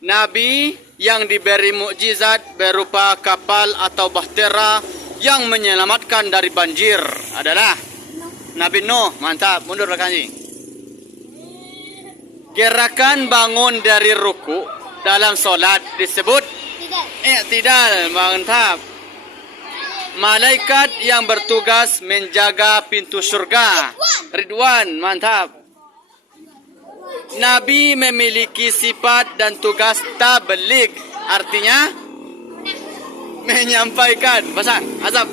Nabi yang diberi mukjizat berupa kapal atau bahtera yang menyelamatkan dari banjir adalah Nabi Nuh. Mantap, mundur rekan ini. Gerakan bangun dari ruku dalam solat disebut i'tidal. Mantap. Malaikat yang bertugas menjaga pintu surga Ridwan. Mantap. Nabi memiliki sifat dan tugas tabligh, artinya menyampaikan. Pasang azab.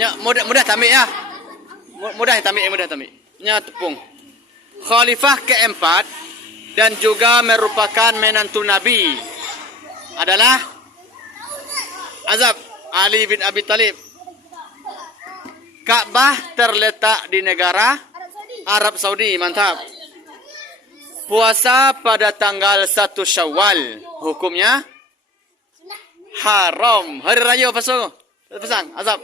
Ya, mudah tamik ya. Mudah tamik. Nya tepung. Khalifah keempat dan juga merupakan menantu Nabi adalah azab Ali bin Abi Thalib. Ka'bah terletak di negara Arab Saudi. Mantap. Puasa pada tanggal 1 Syawal hukumnya haram. Hari raya pasang azab.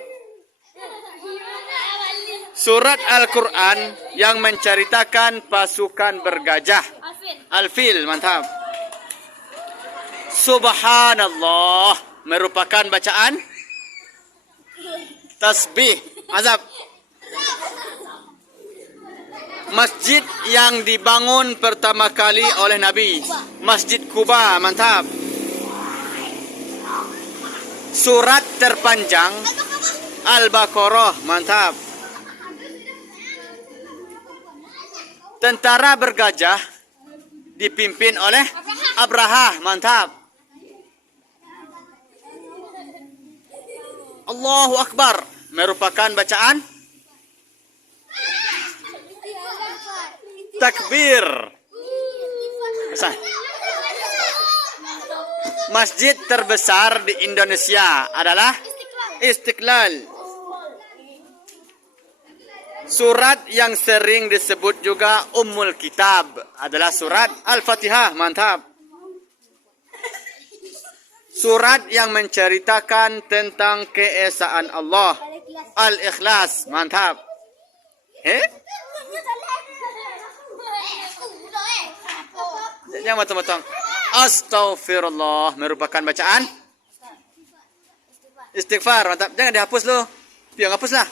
Surat Al-Quran yang menceritakan pasukan bergajah Al-Fil. Mantap. Subhanallah merupakan bacaan tasbih. Azab. Masjid yang dibangun pertama kali oleh Nabi, Masjid Kuba. Mantap. Surat terpanjang Al-Baqarah. Mantap. Tentara bergajah dipimpin oleh Abraha. Mantap. Allahu Akbar merupakan bacaan takbir. Masjid terbesar di Indonesia adalah Istiqlal. Surat yang sering disebut juga Ummul Kitab adalah surat Al-Fatihah. Mantap. Surat yang menceritakan tentang keesaan Allah, Al-Ikhlas. Mantap. Yang matang-matang. Astaghfirullah merupakan bacaan istighfar. Mantap. Jangan dihapus lo. Biar hapus lah.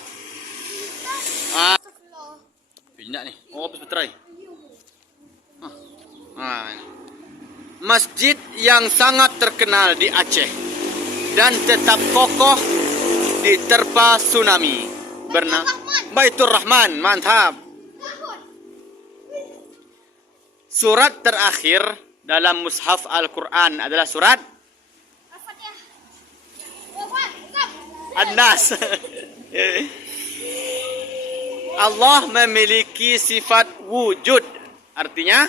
Pindah nih. Oh, habis berterai. Masjid yang sangat terkenal di Aceh dan tetap kokoh diterpa tsunami bernama Baitur Rahman. Mantap. Surat terakhir dalam mushaf Al-Quran adalah surat An-Nas. Allah memiliki sifat wujud, artinya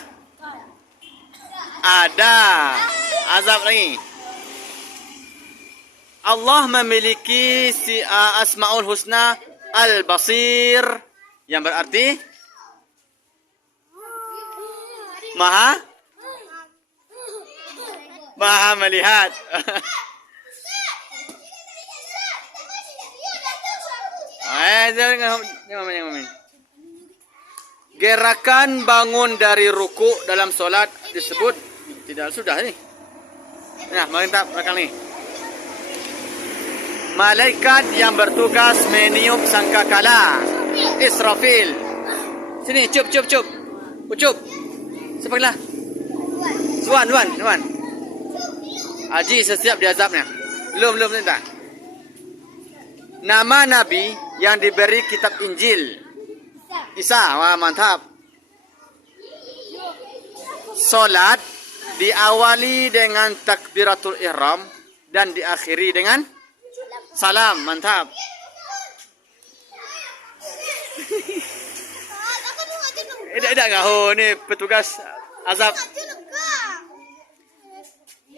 ada. Azab lagi. Allah memiliki Asmaul Husna Al-Basir yang berarti Maha melihat. Gerakan bangun dari ruku dalam solat disebut tidak sudah nih. Nah, mantap belakang nih. Malaikat yang bertugas meniup sangkakala Israfil. Sini, cup. Ucup. Sepaklah. Zuan. Haji setiap diazabnya. Belum tak. Nama Nabi yang diberi kitab Injil Isa. Wah, mantap. Solat diawali dengan takbiratul ihram dan diakhiri dengan salam. Mantap. Tidak ngaho ni petugas azab.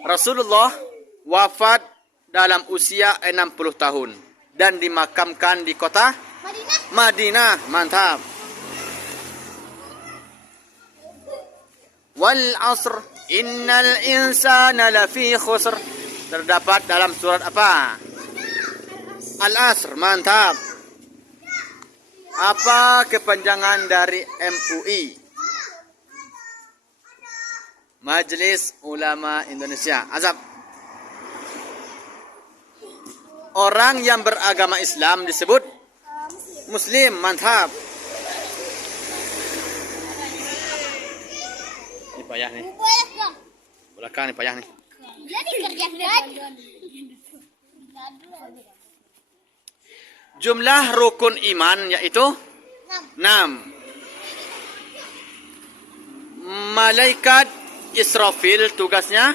Rasulullah wafat dalam usia 60 tahun dan dimakamkan di kota Madinah. Mantap. Wal asr innal insana lafi khusr terdapat dalam surat apa? Al-Asr. Mantap. Apa kepanjangan dari MUI? Majelis Ulama Indonesia. Azab. Orang yang beragama Islam disebut Muslim. Mantap. Ini payah nih. Belakang nih payah nih. Jumlah rukun iman yaitu 6. Malaikat Israfil tugasnya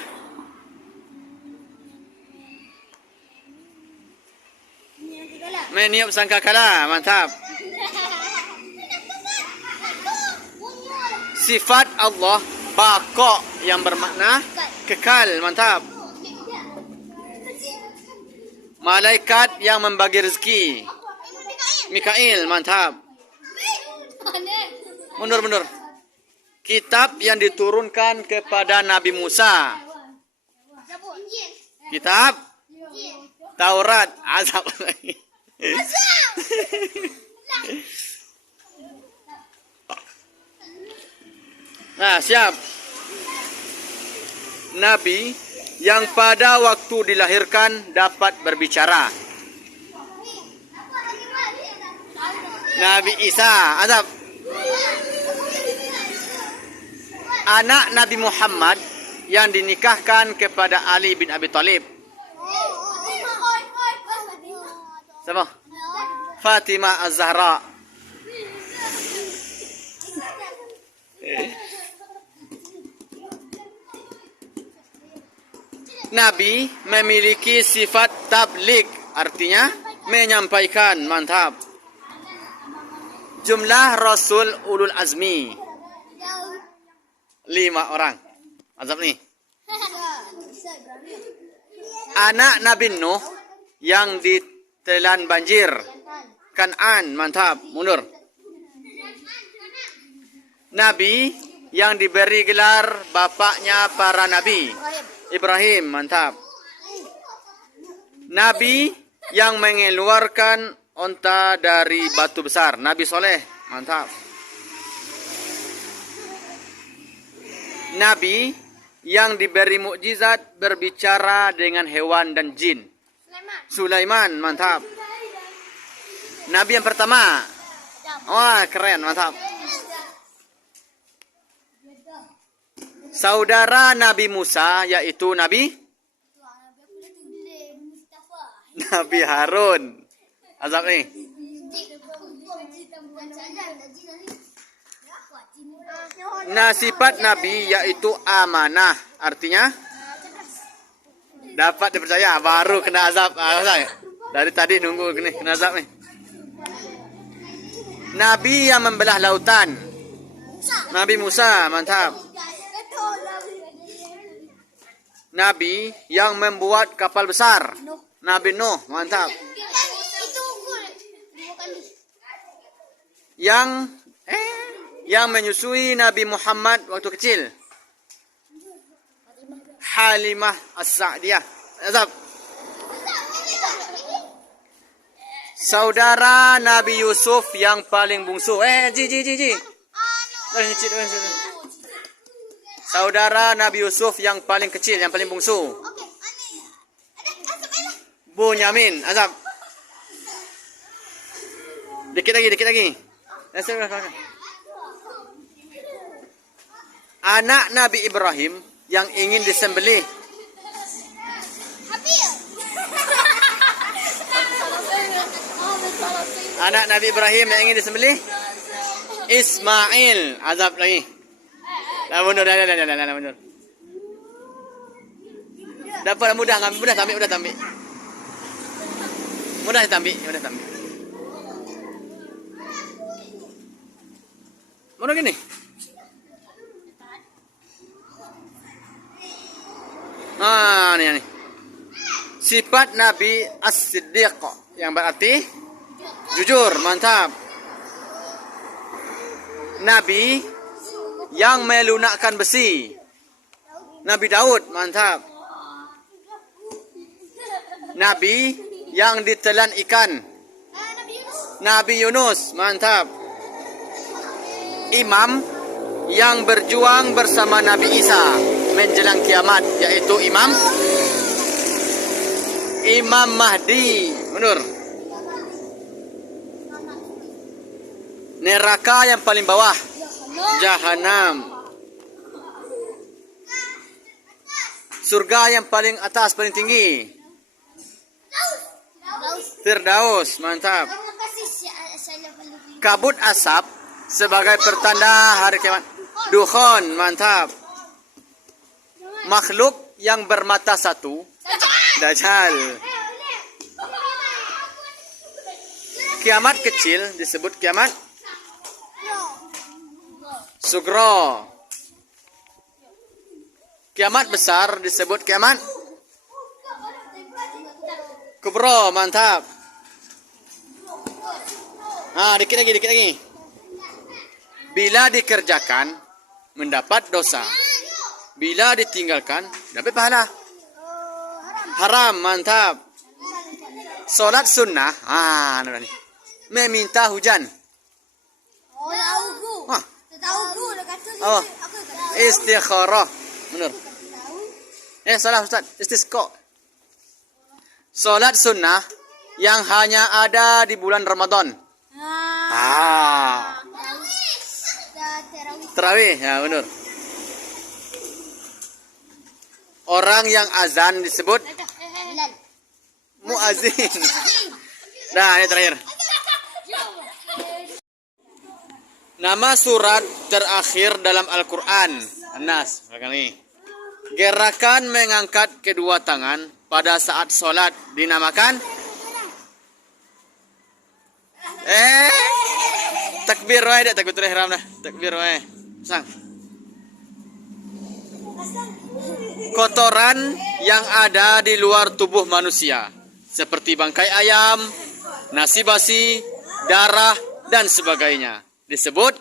meniup sangkakala. Mantap. Sifat Allah baqa yang bermakna kekal. Mantap. Malaikat yang membagi rezeki Mikail. Mantap. Mundur. Kitab yang diturunkan kepada Nabi Musa. Kitab Taurat. Azab lagi. Nah, siap. Nabi yang pada waktu dilahirkan dapat berbicara. Nabi Isa. Azab. Anak Nabi Muhammad yang dinikahkan kepada Ali bin Abi Thalib. Siapa? Fatimah Az-Zahra. Nabi memiliki sifat tabligh, artinya menyampaikan. Mantap. Jumlah Rasul Ulul Azmi 5 orang. Azab nih. Anak Nabi Nuh yang ditelan banjir. Kan'an. Mantap. Mundur. Nabi yang diberi gelar bapaknya para nabi. Ibrahim. Mantap. Nabi yang mengeluarkan onta dari batu besar. Nabi Soleh. Mantap. Nabi yang diberi mukjizat berbicara dengan hewan dan jin. Sulaiman. Mantap. Nabi yang pertama. Wah, keren. Mantap. Saudara Nabi Musa yaitu Nabi Harun. Azab nih. Nah, sifat Nabi yaitu amanah, artinya dapat dipercaya. Baru kena azab. Dari tadi nunggu kena azab nih. Nabi yang membelah lautan. Nabi Musa. Mantap. Nabi yang membuat kapal besar. Nabi Nuh. Mantap. Yang menyusui Nabi Muhammad waktu kecil. Halimah As-Sa'diyah. Azab. Saudara Nabi Yusuf yang paling bungsu. Ji. Saudara Nabi Yusuf yang paling kecil, yang paling bungsu. Bunyamin. Azab. Dikit lagi. Anak Nabi Ibrahim yang ingin disembelih. Anak Nabi Ibrahim yang ingin disembelih. Ismail. Azab lagi. Dah mundur. Dapat mudah tambik. Mudah tambik. Mana gini? Nih. Sifat Nabi As-Siddiq yang berarti jujur. Mantap. Nabi yang melunakkan besi. Nabi Daud. Mantap. Nabi yang ditelan ikan. Nabi Yunus. Mantap. Imam yang berjuang bersama Nabi Isa menjelang kiamat, yaitu Imam Mahdi. Mundur. Neraka yang paling bawah, Jahanam. Surga yang paling atas, paling tinggi, Firdaus. Mantap. Kabut asap sebagai pertanda hari kiamat, Dukhon. Mantap. Makhluk yang bermata satu, Dajjal. Kiamat kecil disebut kiamat Sugro. Kiamat besar disebut kiamat Kubro. Mantap. Dikit lagi. Bila dikerjakan mendapat dosa, bila ditinggalkan dapat pahala. Haram. Mantap. Solat sunnah. Meminta hujan. Istikharah. Benar. Salah Ustaz. Istisqa. Solat sunnah yang hanya ada di bulan Ramadan. Tarawih. Ya, benar. Orang yang azan disebut muazin. Nah, ini terakhir. Nama surat terakhir dalam Al-Quran, An-Nas. Gerakan mengangkat kedua tangan pada saat sholat dinamakan takbir wae, takbiratul ihram dah. Takbir wae. Sang. Kotoran yang ada di luar tubuh manusia seperti bangkai ayam, nasi basi, darah dan sebagainya disebut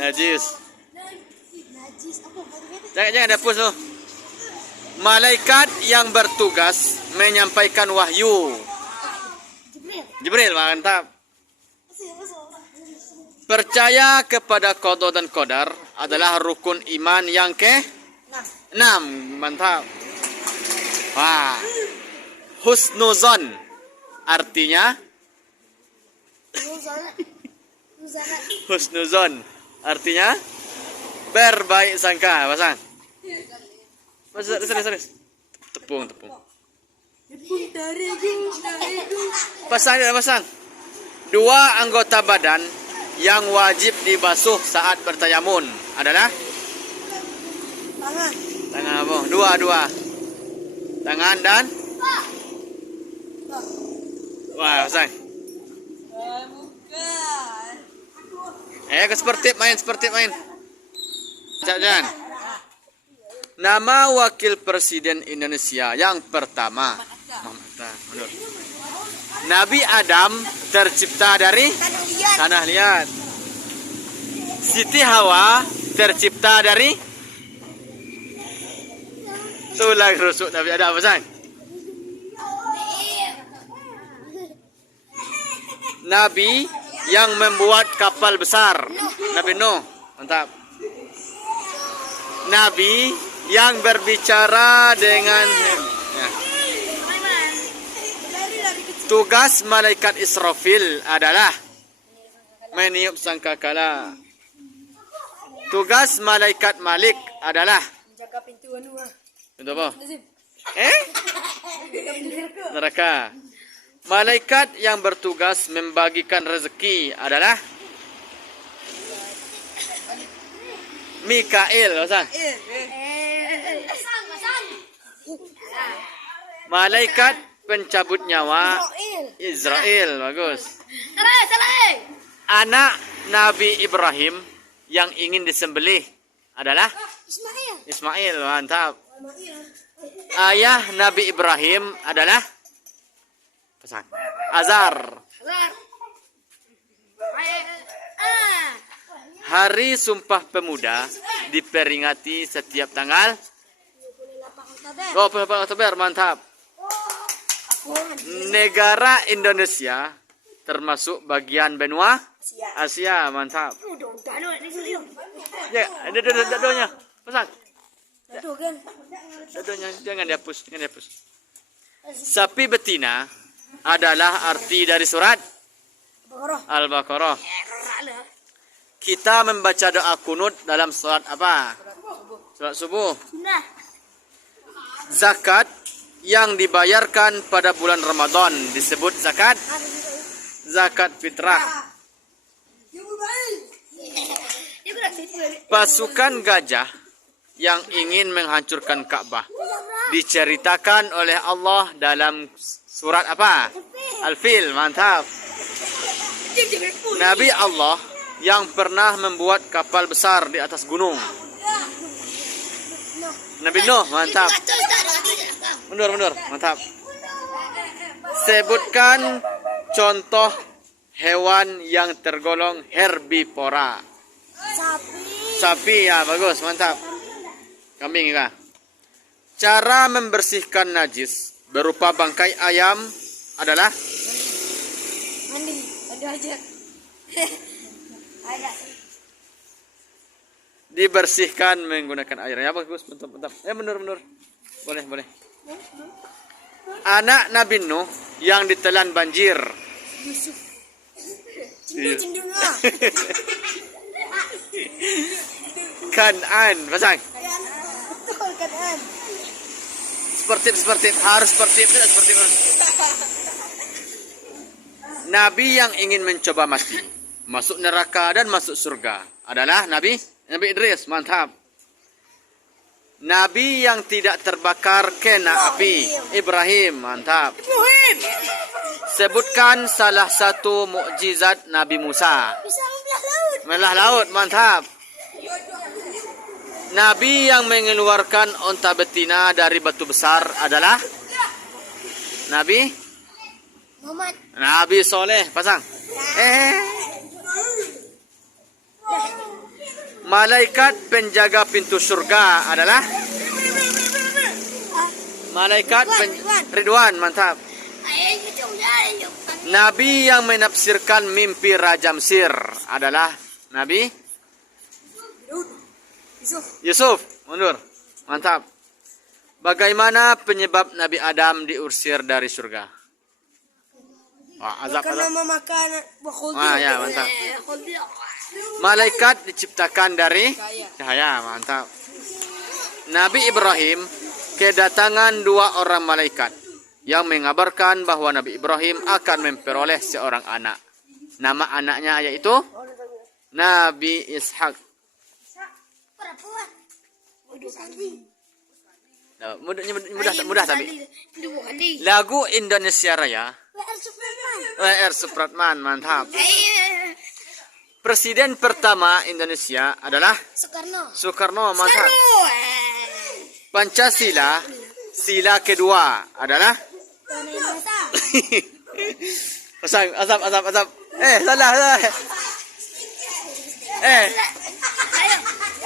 najis. Jangan ada pus tu. Malaikat yang bertugas menyampaikan wahyu, Jibril. Mantap. Percaya kepada qada dan qadar adalah rukun iman yang ke-6. Mantap. Husnuzon artinya husnuzon artinya berbaik sangka. Pasang. Serius. Tepung. Pasang. Dua anggota badan yang wajib dibasuh saat bertayamun adalah tangan apa? Dua. Tangan dan pasang. Seperti main. Jangan. Nama wakil presiden Indonesia yang pertama, Muhammad. Nabi Adam tercipta dari tanah liat. Siti Hawa tercipta dari tulang rusuk Nabi Adam. Apa Nabi yang membuat kapal besar, Nabi Nuh. Mantap. Nabi yang berbicara dengan tugas malaikat Israfil adalah meniup sangkakala. Tugas malaikat Malik adalah menjaga pintu Pintu apa? Neraka. Malaikat yang bertugas membagikan rezeki adalah Mikail. Malaikat pencabut nyawa Israel. Bagus. Anak Nabi Ibrahim yang ingin disembelih adalah Ismail. Mantap. Ayah Nabi Ibrahim adalah Azar. Hari Sumpah Pemuda diperingati setiap tanggal 28 Oktober. Mantap. Negara Indonesia termasuk bagian benua Asia, mantap. Ya, ada dadonya. Pasang. Dadonya jangan dihapus, jangan dihapus. Sapi betina adalah arti dari surat Al-Baqarah. Kita membaca doa kunut dalam surat apa? Surat subuh. Zakat yang dibayarkan pada bulan Ramadan disebut zakat fitrah. Pasukan gajah yang ingin menghancurkan Ka'bah diceritakan oleh Allah dalam surat apa? Al-Fil, mantap. Nabi Allah yang pernah membuat kapal besar di atas gunung. Nabi Nuh, mantap. Mundur, mantap. Sebutkan contoh hewan yang tergolong herbivora. Sapi, ya bagus, mantap. Kambing juga. Cara membersihkan najis berupa bangkai ayam adalah mandi aja. dibersihkan menggunakan air. Ya bagus, mantap. Mundur. Boleh. Anak Nabi Nuh yang ditelan banjir. Yusuf. Kan'an, pasang. Betul, Kan'an. Seperti harus seperti. Nabi yang ingin mencoba mati, masuk neraka dan masuk surga adalah Nabi Idris, mantap. Nabi yang tidak terbakar kena api, Ibrahim, mantap. Sebutkan salah satu mukjizat Nabi Musa. Bisa membelah laut. Membelah laut, mantap. Nabi yang mengeluarkan onta betina dari batu besar adalah Nabi Muhammad. Nabi Soleh, pasang. Malaikat penjaga pintu surga adalah malaikat Ridwan, mantap. Nabi yang menafsirkan mimpi Raja Mesir adalah Nabi Yusuf, mundur, mantap. Bagaimana penyebab Nabi Adam diusir dari surga? Azab. Karena memakan buah Ya, mantap. Malaikat diciptakan dari cahaya, mantap. Nabi Ibrahim kedatangan 2 orang malaikat yang mengabarkan bahwa Nabi Ibrahim akan memperoleh seorang anak. Nama anaknya yaitu Nabi Ishak. Mudah tapi. Lagu Indonesia Raya. WR Supratman, mantap. Presiden pertama Indonesia adalah Soekarno, mantap. Pancasila, sila kedua adalah Azab. Salah.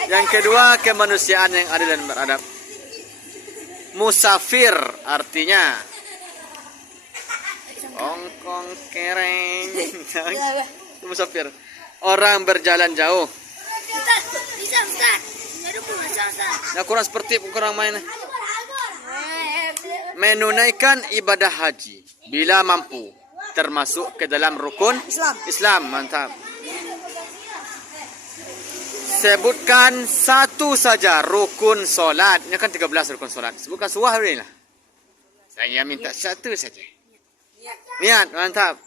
Yang kedua, kemanusiaan yang adil dan beradab. Musafir artinya ongkong kereng. Musafir, orang berjalan jauh. Bisa. Nah, kurang main. Menunaikan ibadah haji bila mampu, termasuk ke dalam rukun Islam, mantap. Sebutkan satu saja rukun solat. Ini kan 13 rukun solat. Sebutkan suah hari lah. Saya minta satu saja. Niat, mantap.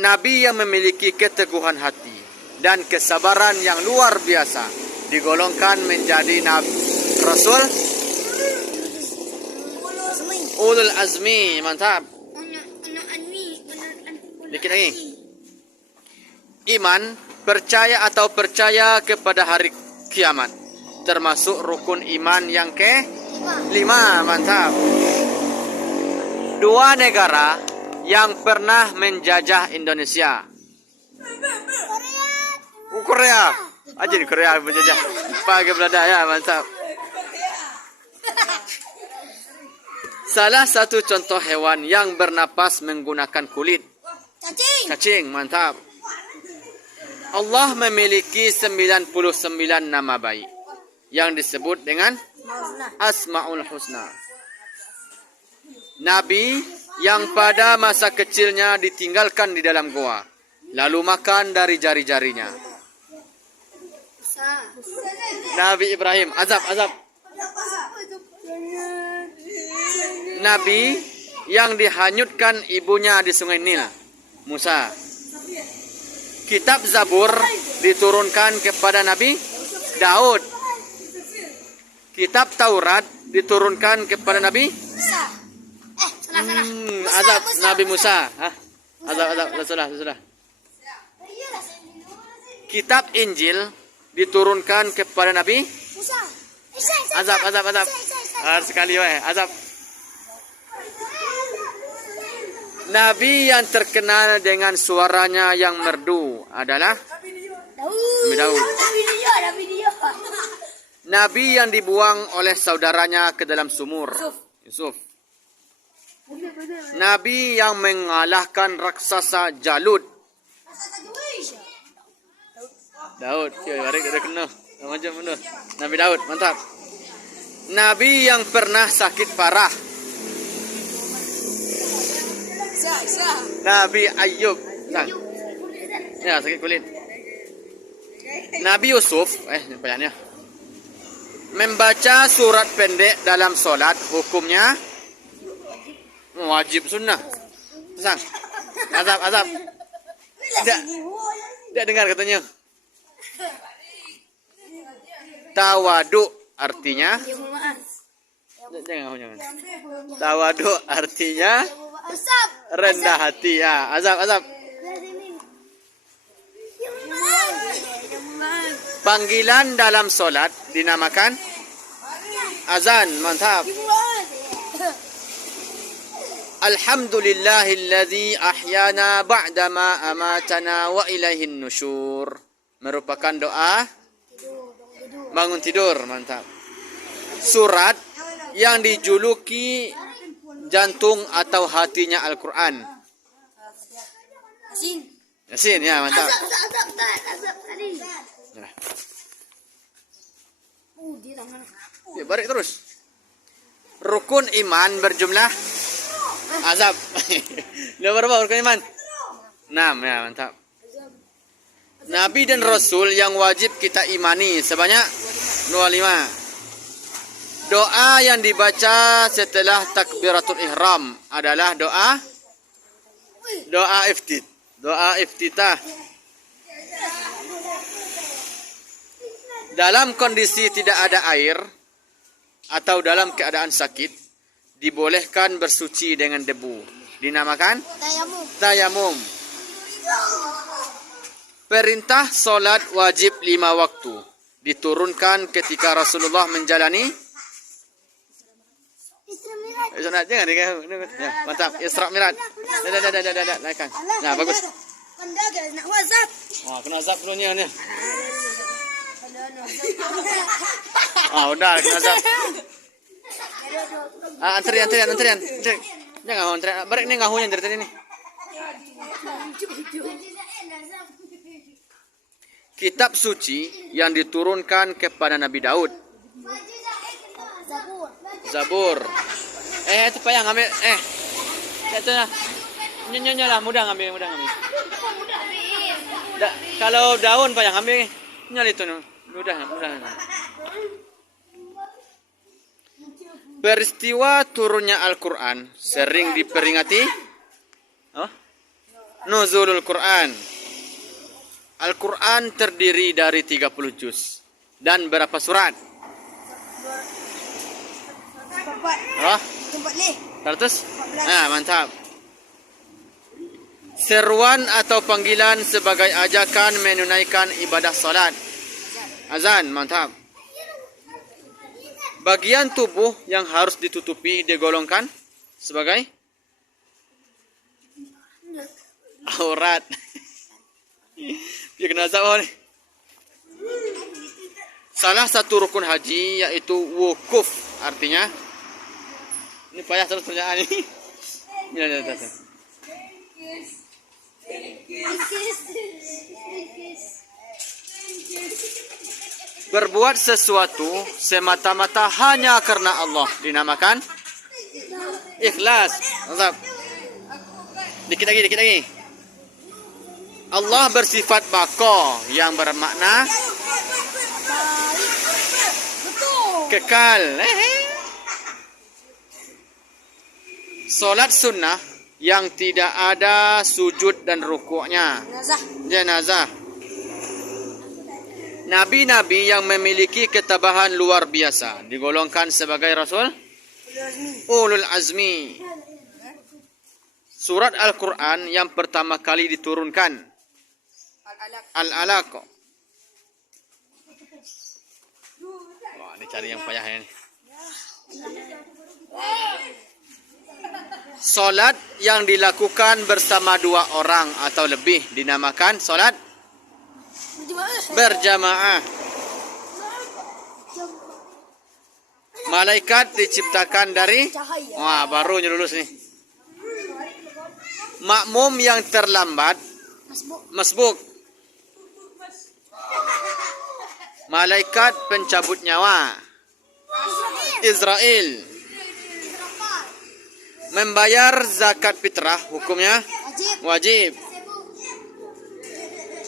Nabi yang memiliki keteguhan hati dan kesabaran yang luar biasa digolongkan menjadi Rasul Ulul Azmi, mantap. Dikit lagi. Iman, percaya percaya kepada hari kiamat, termasuk rukun iman yang ke-5, mantap. 2 negara yang pernah menjajah Indonesia. Korea. Aja di Korea menjajah. Pakai Belanda, ya, mantap. Salah satu contoh hewan yang bernapas menggunakan kulit. Cacing. Cacing, mantap. Allah memiliki 99 nama baik yang disebut dengan Asmaul Husna. Nabi yang pada masa kecilnya ditinggalkan di dalam goa, lalu makan dari jari-jarinya. Nabi Ibrahim, azab. Nabi yang dihanyutkan ibunya di sungai Nil, Musa. Kitab Zabur diturunkan kepada Nabi Daud. Kitab Taurat diturunkan kepada Nabi azab Nabi Musa. Azab sudah. Kitab Injil diturunkan kepada Nabi azab. Harus sekali azab. Nabi yang terkenal dengan suaranya yang merdu adalah Nabi Daud. Nabi yang dibuang oleh saudaranya ke dalam sumur, Yusuf. Nabi yang mengalahkan raksasa Jalut, Daud. Ada kena. Macam mana? Nabi Daud, mantap. Nabi yang pernah sakit parah, Nabi Ayub. Ya, sakit kulit. Nabi Yusuf, nampak membaca surat pendek dalam solat hukumnya wajib sunnah. Pasang. Azab. Tidak dengar katanya. Tawadu artinya jangan. Tawadu artinya rendah hati ya. Azab. Panggilan dalam solat dinamakan azan, mantap. Alhamdulillahilladzi ahyana ba'dama amatana wa ilaihin nusyur. Merupakan doa bangun tidur, mantap. Surat yang dijuluki jantung atau hatinya Al-Quran. Yasin, ya, mantap. Ya, balik terus. Rukun iman berjumlah azab. Berapa rukun iman? 6, ya, mantap. Nabi dan Rasul yang wajib kita imani sebanyak 25. Doa yang dibaca setelah takbiratul ihram adalah doa iftitah. Dalam kondisi tidak ada air atau dalam keadaan sakit, dibolehkan bersuci dengan debu. Dinamakan tayamum. Perintah solat wajib 5 waktu diturunkan ketika Rasulullah menjalani mantap, Isra Mi'raj. Naikkan. Nah, bagus. Kena azab dulunya ni. Udah kena azab. Antrian. Jangan antrian. Balik ni ngahunya dari tadi ni. Kitab suci yang diturunkan kepada Nabi Daud. Zabur. Itu payah ngambil. Itu lah. Nyonya lah, mudah ngambil. Kalau daun payah ngambil. Nyal itu mudah. Peristiwa turunnya Al-Quran sering diperingati Nuzulul Quran. Al-Quran terdiri dari 30 juz dan berapa surat? 100? Mantap. Seruan atau panggilan sebagai ajakan menunaikan ibadah salat. Azan, mantap. Bagian tubuh yang harus ditutupi digolongkan sebagai aurat. Dia kena azab ni. Salah satu rukun haji yaitu wukuf, artinya Ini payah terus pertanyaan ini. Ini ada. Berbuat sesuatu semata-mata hanya karena Allah dinamakan ikhlas. Mantap. Dikit lagi. Allah bersifat baqa yang bermakna kekal. Solat sunnah yang tidak ada sujud dan rukuknya. Jenazah. Nabi-nabi yang memiliki ketabahan luar biasa digolongkan sebagai rasul ulul azmi. Surat Al-Quran yang pertama kali diturunkan Al-Alaq. Wah, ini cari yang payah ini. Solat yang dilakukan bersama dua orang atau lebih dinamakan solat berjamaah. Malaikat diciptakan dari baru lulus nih. Makmum yang terlambat masbuk. Malaikat pencabut nyawa Israel. Membayar zakat fitrah hukumnya wajib.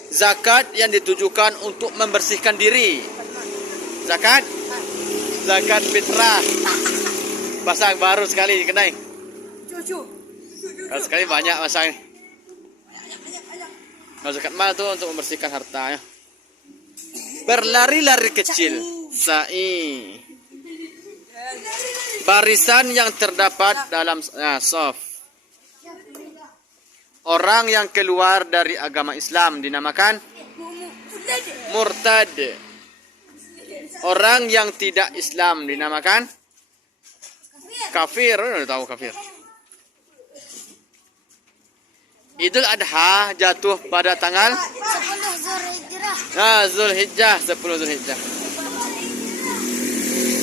Zakat yang ditujukan untuk membersihkan diri. Zakat fitrah. Pasang baru sekali kenai. Baru sekali banyak pasang. Kalau zakat mal itu untuk membersihkan hartanya. Berlari-lari kecil. Sa'i. Barisan yang terdapat dalam saf. Orang yang keluar dari agama Islam dinamakan murtad. Orang yang tidak Islam dinamakan kafir. Tahu kafir. Idul Adha jatuh pada tanggal 10 Zulhijjah. 10 Zulhijjah.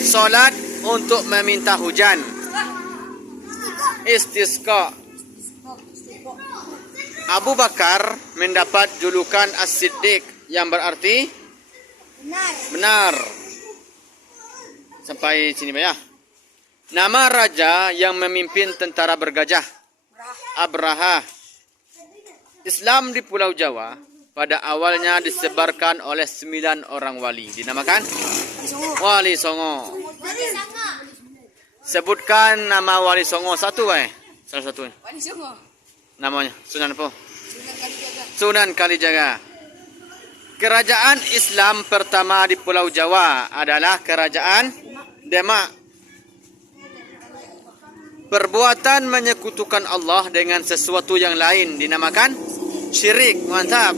Salat untuk meminta hujan. Istisqa. Abu Bakar mendapat julukan As-Siddiq yang berarti benar. Sampai sini ya. Nama raja yang memimpin tentara bergajah Abraha. Islam di Pulau Jawa pada awalnya disebarkan oleh 9 orang wali. Dinamakan Wali Songo. Sebutkan nama Wali Songo satu, salah satu. Wali Songo. Namanya Sunan apa? Sunan Kalijaga. Kerajaan Islam pertama di Pulau Jawa adalah Kerajaan Demak. Perbuatan menyekutukan Allah dengan sesuatu yang lain dinamakan syirik. Mantap.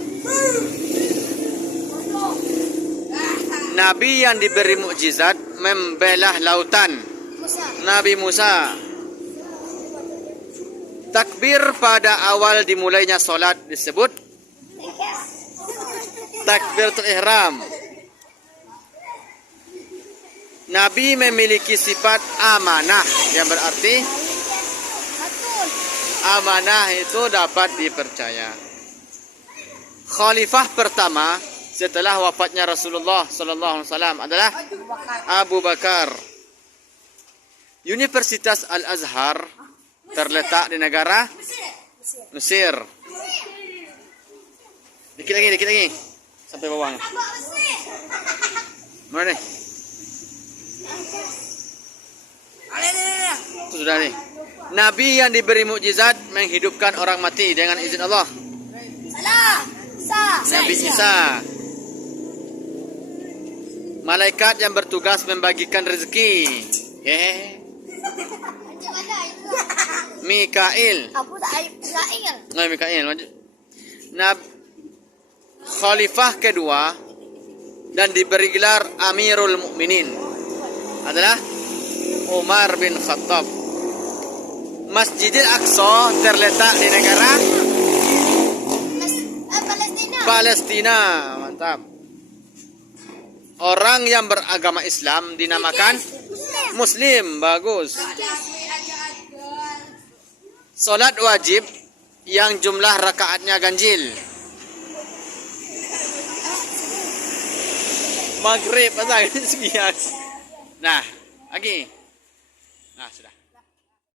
Nabi yang diberi mukjizat membelah lautan. Nabi Musa. Takbir pada awal dimulainya solat disebut takbiratul ihram. Nabi memiliki sifat amanah yang berarti amanah itu dapat dipercaya. Khalifah pertama setelah wafatnya Rasulullah sallallahu alaihi wasallam adalah Abu Bakar. Universitas Al-Azhar terletak di negara Mesir. Dikit lagi. Sampai bawahnya. Mana nih? Itu sudah nih. Nabi yang diberi mukjizat menghidupkan orang mati dengan izin Allah. Nabi Isa. Malaikat yang bertugas membagikan rezeki. Mikail. Mikail. Khalifah kedua dan diberi gelar Amirul Mukminin adalah Umar bin Khattab. Masjidil Aqsa terletak di negara Palestina. Mantap. Orang yang beragama Islam dinamakan Muslim. Bagus. Solat wajib yang jumlah rakaatnya ganjil. Maghrib, pasal sekian. Nah, lagi. Nah, sudah.